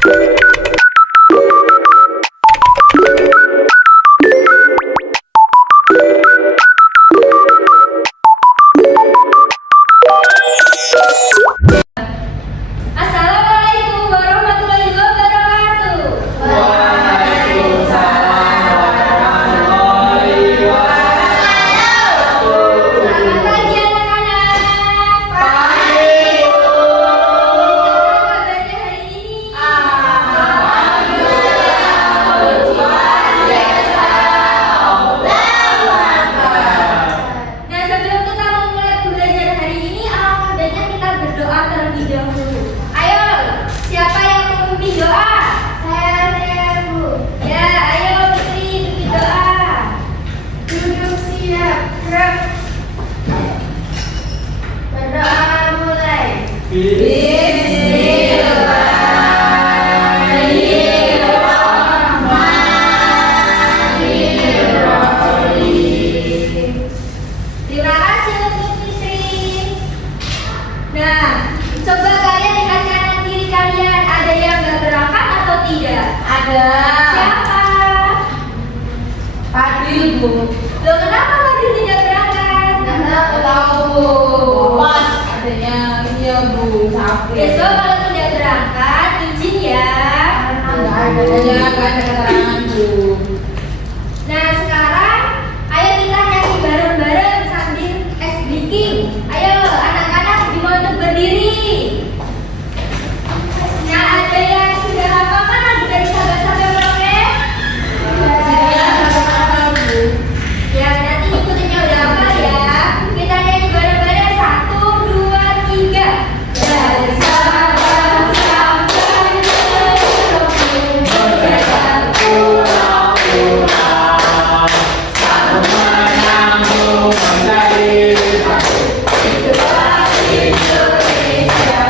Assalamualaikum warahmatullahi wabarakatuh. Selamat pagi anak-anak. Pagi. Kabarnya hari ini? Nah, sebelum kita memulai belajar hari ini, alangkah baiknya kita berdoa terlebih dahulu. Ayo, siapa yang mau memimpin doa? Saya, Bu. Ya, ayo Putri, bimbing doa. Duduk siap, gerak. Berdoa mulai. Terima kasih untuk Fitri. Nah, coba kalian lihat kanan kiri kalian, ada yang nggak berangkat atau tidak? Ada. Siapa? Fadil, Bu. Loh, kenapa Fadil tidak berangkat? Nggak tahu, Bu. Pas adanya iya, Bu. Sakit. Besok kalau tidak berangkat, izin ya. Nggak ada keterangan, Bu. Nah, sekarang ayo kita nyanyi bareng-bareng sambil ice breaking. Ayo, anak-anak dimana untuk berdiri. Nah, ada yang sudah hafal kan lagi dari sahabat-sahabat oke? Ya, nanti ikutinnya udah hafal ya. Kita nyanyi bareng-bareng 1, 2, 3. Dari Sabang sampai Merauke, berjalan pulau-pulau, selalu menyambung dari Itulah Indonesia.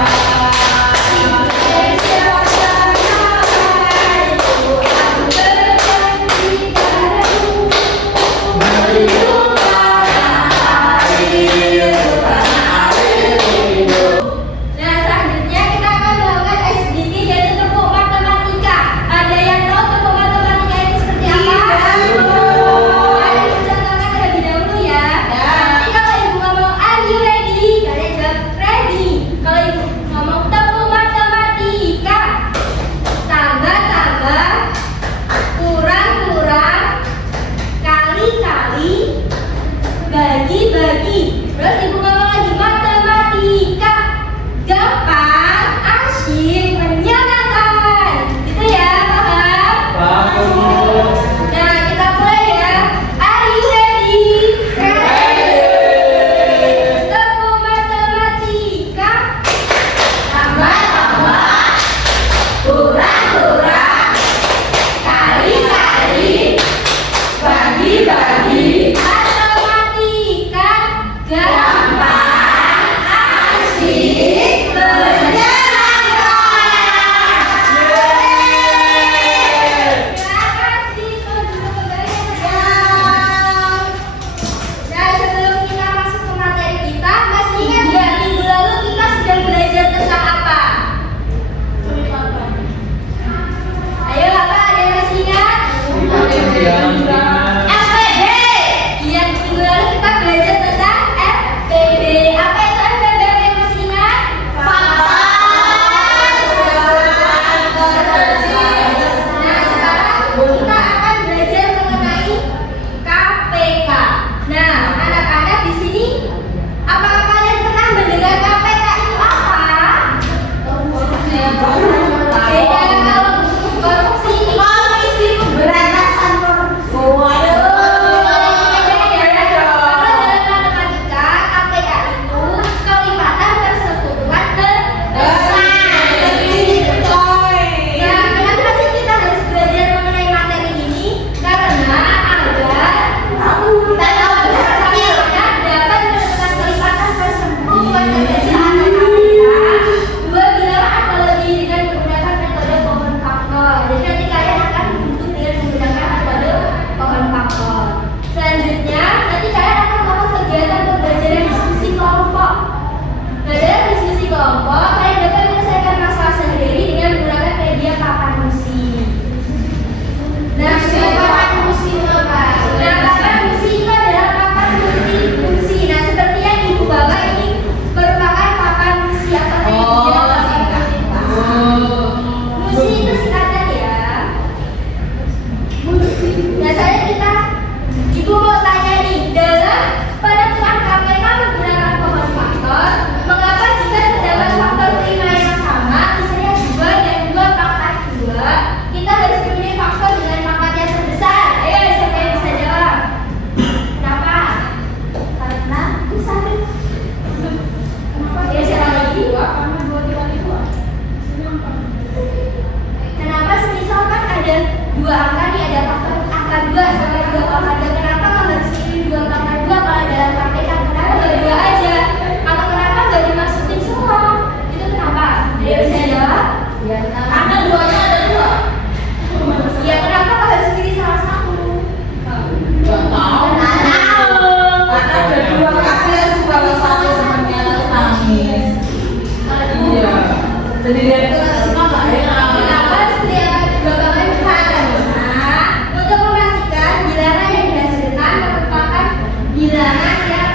Jadi dia itu kata semua nggak ada yang Kenapa setiap dua kali Nah, untuk memastikan bilangan yang dihasilkan merupakan bilangan yang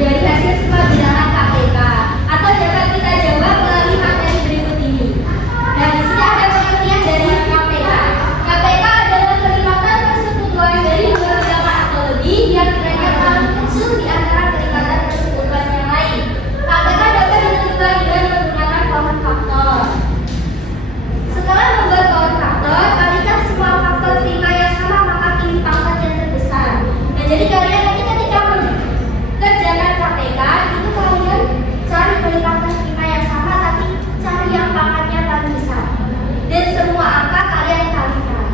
dari hasil semua bilangan KPK atau dapat kita jawab melalui materi berikut ini. Nah, di sini ada pengertian dari KPK. KPK adalah kelimatan persekutuan dari dua bilangan atau lebih yang nilainya paling kecil di antara kelimatan persekutuan yang lain. KPK dapat ditentukan dengan menggunakan pohon faktor. Setelah membuat pohon faktor, kalikan semua faktor prima yang sama maka pilih pangkat yang terbesar. Nah, jadi kalian nanti ketika mengerjakan KPK itu kalian cari perlipatan prima yang sama tapi cari yang pangkatnya paling besar. Dan semua angka kalian kalikan.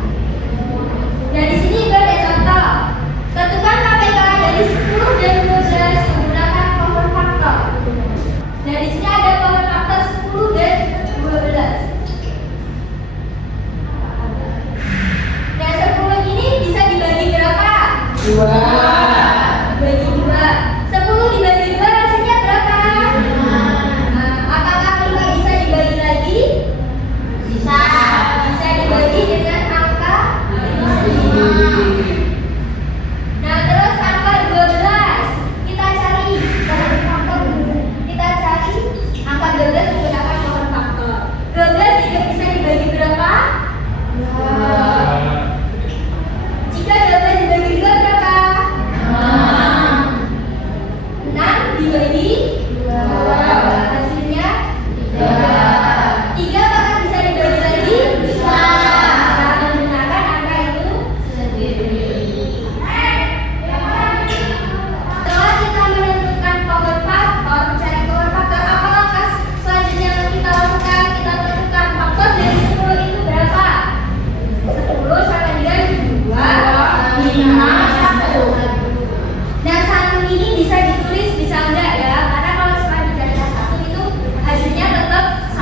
Nah, di sini ada contoh. Tentukan KPK dari 10 dan 12 menggunakan pohon faktor. Nah, di sini ada pohon faktor 10 dan 12. Nah, 10 ini bisa dibagi berapa? 2. Dibagi 2. 10 dibagi 2 hasilnya berapa? Nah, apakah 5 bisa dibagi lagi? Bisa. Bisa dibagi dengan angka 5. Nah, terus angka 12. Kita cari pohon faktor dulu. Kita cari angka 12 menggunakan pohon faktor. 12 juga bisa dibagi berapa? 2. Jika 12 dibagi 2 berapa? 6 dibagi 2. Hasilnya 3. 3 apakah bisa dibagi lagi? Bisa. Menggunakan angka itu sendiri. Setelah kita menentukan pohon faktor, mencari pohon faktor, apa langkah selanjutnya yang kita lakukan? Kita tentukan faktor dari 10 itu berapa? 10 sama dengan 2, 5, 1. Nah, 1 ini bisa ditulis, bisa enggak ya? Karena kalau cuma dijadikan 1 itu hasilnya tetap 1.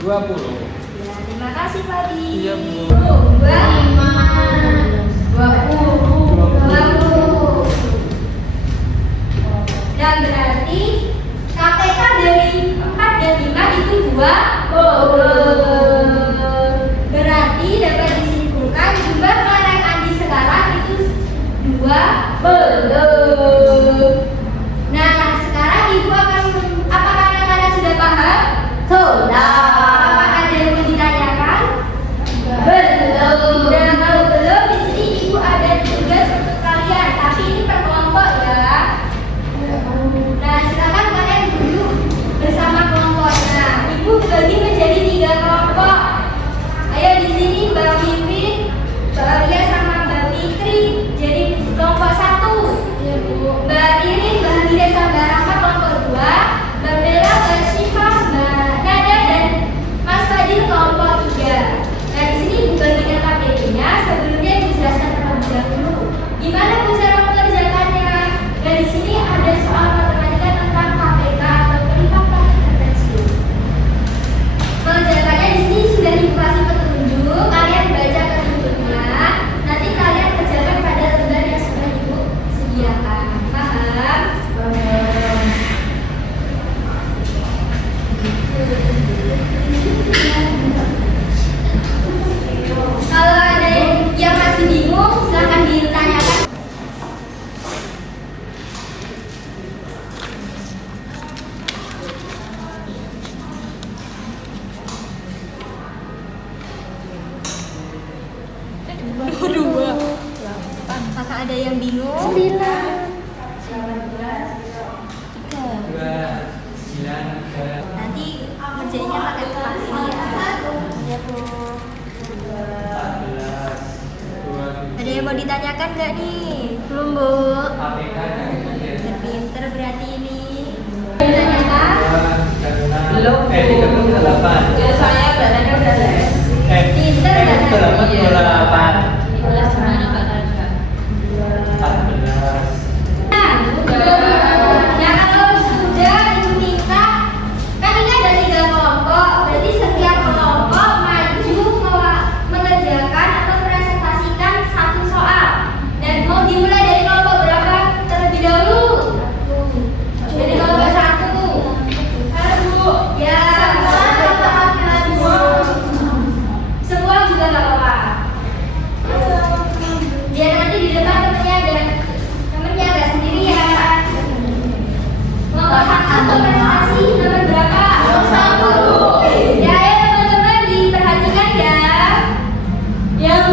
20. Ya, terima kasih Fadi. Iya, Bu. 20. Dan berarti KPK dari 4 dan 5 itu 2. Berarti dapat disimpulkan jumlah kelarang Andi sekarang itu 2. Nah, sekarang Ibu akan apakah anak-anak sudah paham? Apakah ada yang mau ditanyakan? Dan kalau belum, di sini Ibu ada tugas untuk kalian, tapi ini per kelompok ya. Nah, silakan kalian duduk bersama kelompoknya. Ibu bagi menjadi 3 kelompok. Ayo di sini Mbak Wiwin, Mbak Alia sama Mbak Fitri jadi kelompok 1. Mbak Ririn, Mbak Hamidah sama Mbak Rahma kelompok 2. Mbak Bella, Mbak Syifa, Mbak Nada dan Mas Fadil kelompok 3. Nah, di sini Ibu bagikan KPD-nya. Sebelumnya Ibu jelaskan terlebih dahulu gimana Bu cara mengerjakannya. Dan di sini ada soal matematika tentang KPK atau kelipatan terkecil. Mengerjakannya di sini sudah Ibu kasih petunjuk. Kalian baca petunjuknya. Nanti kalian kerjakan pada lembar yang sudah Ibu sediakan. Paham? Kalau ada yang masih bingung, silahkan ditanyakan. Apakah ada yang bingung? 2, 9, Nanti kerjanya pakai kertas ini ya. 14, 20. Ada yang mau ditanyakan nggak nih? Belum, Bu. KPK dari 3. Pinter berarti ini. Ditanyakan? 38. Ya, saya badannya udah les. Pinter nggak tadi? 28. Les gimana Mbak Nadia? 14. Ya kalau sudah Ibu minta, kan ini ada 3 kelompok, berarti setiap kelompok maju mengerjakan atau presentasikan 1 soal. Dan mau dimulai dari kelompok berapa terlebih dahulu? Dari kelompok 1. Ya, semua juga nggak apa-apa. Biar nanti di depan temennya ada sendirian. Kelompok 1 presentasi nomor berapa? Nomor 1. Ya, ayo teman-teman diperhatikan ya. Yang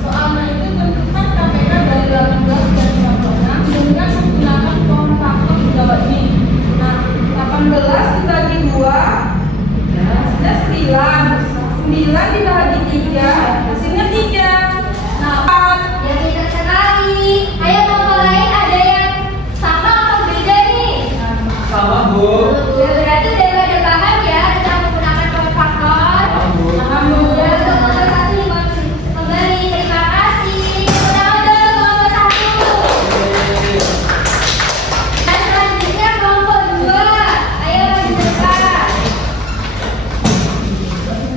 soalnya itu tentukan KPK dari 18 dan 56 dengan menggunakan form faktor di bawah ini. Nah, 18 dibagi 2, hasilnya 9. 9 dibagi 3, hasilnya 3. Nah, 4. Ya, pintar sekali. Ayo kelompok lain ada yang sama atau beda nih? Sama, Bu. Ya, berarti udah pada paham ya tentang menggunakan form faktor. Sama, Bu. Ya, untuk kelompok 1 dimulai kembali. Terima kasih. Tepuk tangan dulu kelompok 1. Dan selanjutnya kelompok 2. Ayo maju depan.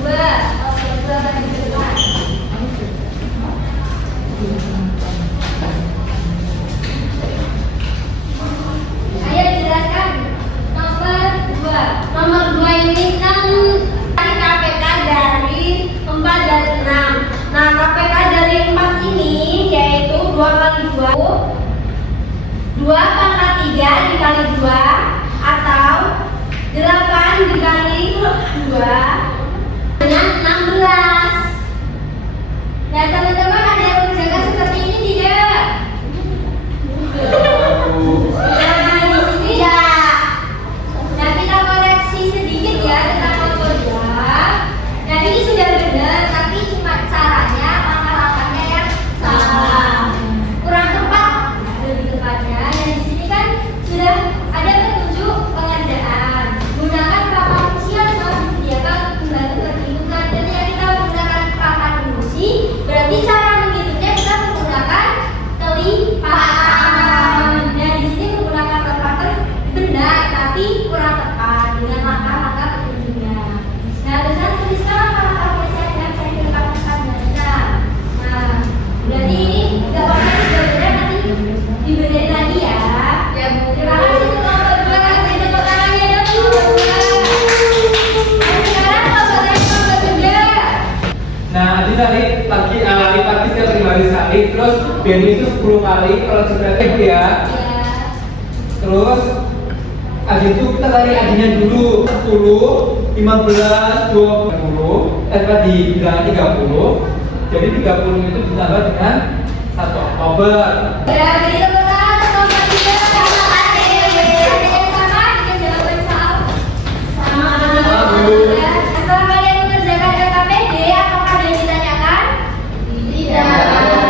2. Oke, 2 maju depan. Ayo jelaskan nomor 2. Nomor 2 ini kan KPK dari 4 dan 6. Nah, KPK dari 4 ini yaitu 2 kali 2, 2 pangkat 3 dikali 2, atau 8 dikali 2 dengan 16. Nah, teman-teman ada yang mengerjakan seperti ini tidak? Nah, di sini ya. Nah, kita koreksi sedikit ya tentang kelompok 2. Nah, ini sudah benar, tapi cuma caranya, langkah-langkahnya yang salah. Kurang tepat, lebih tepatnya. Dan di sini kan sudah ada petunjuk pengerjaan. Gunakan papan usia yang telah disediakan bagian itu 10 kali kalau sebenarnya ya. Ya. Terus habis itu kita tarik adinya dulu 10, 15, 20, tadi bilang 30. Jadi 30 itu ditambah dengan 1 Oktober. Ya, beri tepuk tangan untuk Mbak Ida sama Ade. Ada yang sama dengan jawaban sama. Bu. Ya, setelah kalian mengerjakan LKPD, apakah ada yang ditanyakan? Tidak.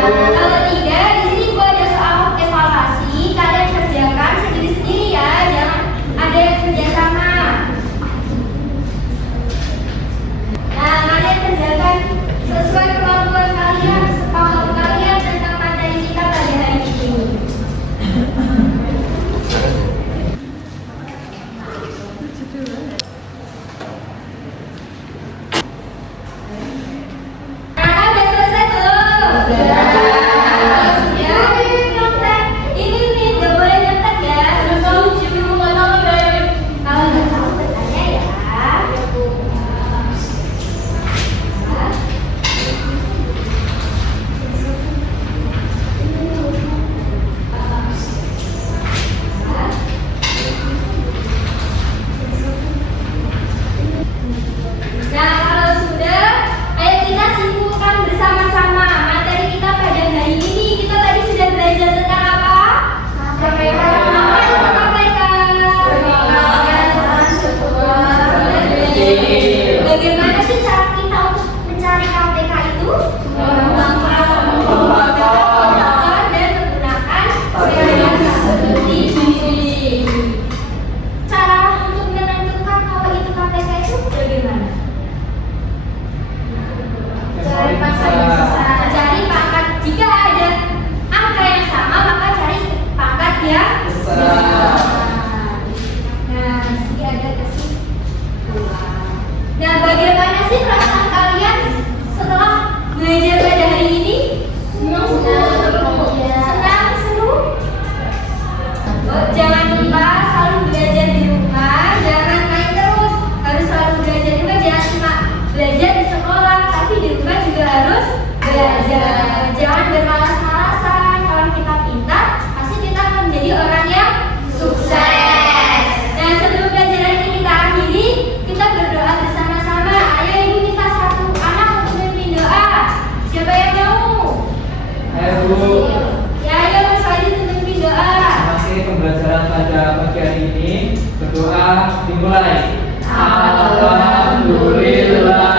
Kalau tidak, di sini gua ada soal evaluasi. Kalian kerjakan sendiri-sendiri ya, jangan ada yang kerjasama. Nah, kalian kerjakan sesuai kemampuan kalian, sepaham kalian tentang materi kita pada hari ini. Nah, udah selesai belum? Udah. Ya, ini nih, gak boleh nyontek ya. Kalau nggak tahu bertanya ya. Nah, kalau sudah, ayo kita simpulkan bersama-sama materi kita pada hari ini. Kita tadi sudah belajar tentang apa? KPK. Apa itu KPK? Bagaimana sih cara kita untuk mencari KPK itu? Menggunakan dan menggunakan seperti ini. Cara untuk menentukan kalau itu KPK itu bagaimana? Cari pangkat. Jika ada angka yang sama, maka cari pangkat yang besar. Nah, sini ada kesimpulan. Nah, bagaimana sih perasaan kalian setelah belajar pada hari ini? Senang, seru. Oh, jangan lupa selalu belajar di rumah, jangan main terus. Harus selalu belajar juga, jangan cuma belajar di sekolah, tapi di rumah juga harus belajar. Jangan bermalas-malasan. Kalau kita pintar, pasti kita akan menjadi orang yang sukses. Nah, sebelum pelajaran ini kita akhiri, kita berdoa bersama-sama. Ayo ibu minta satu anak untuk memimpin doa. Siapa yang mau? Ayo Bu, Ya, ayo Mas Wadi untuk memimpin doa. masih pembelajaran pada pagi hari ini. Berdoa dimulai. Alhamdulillah.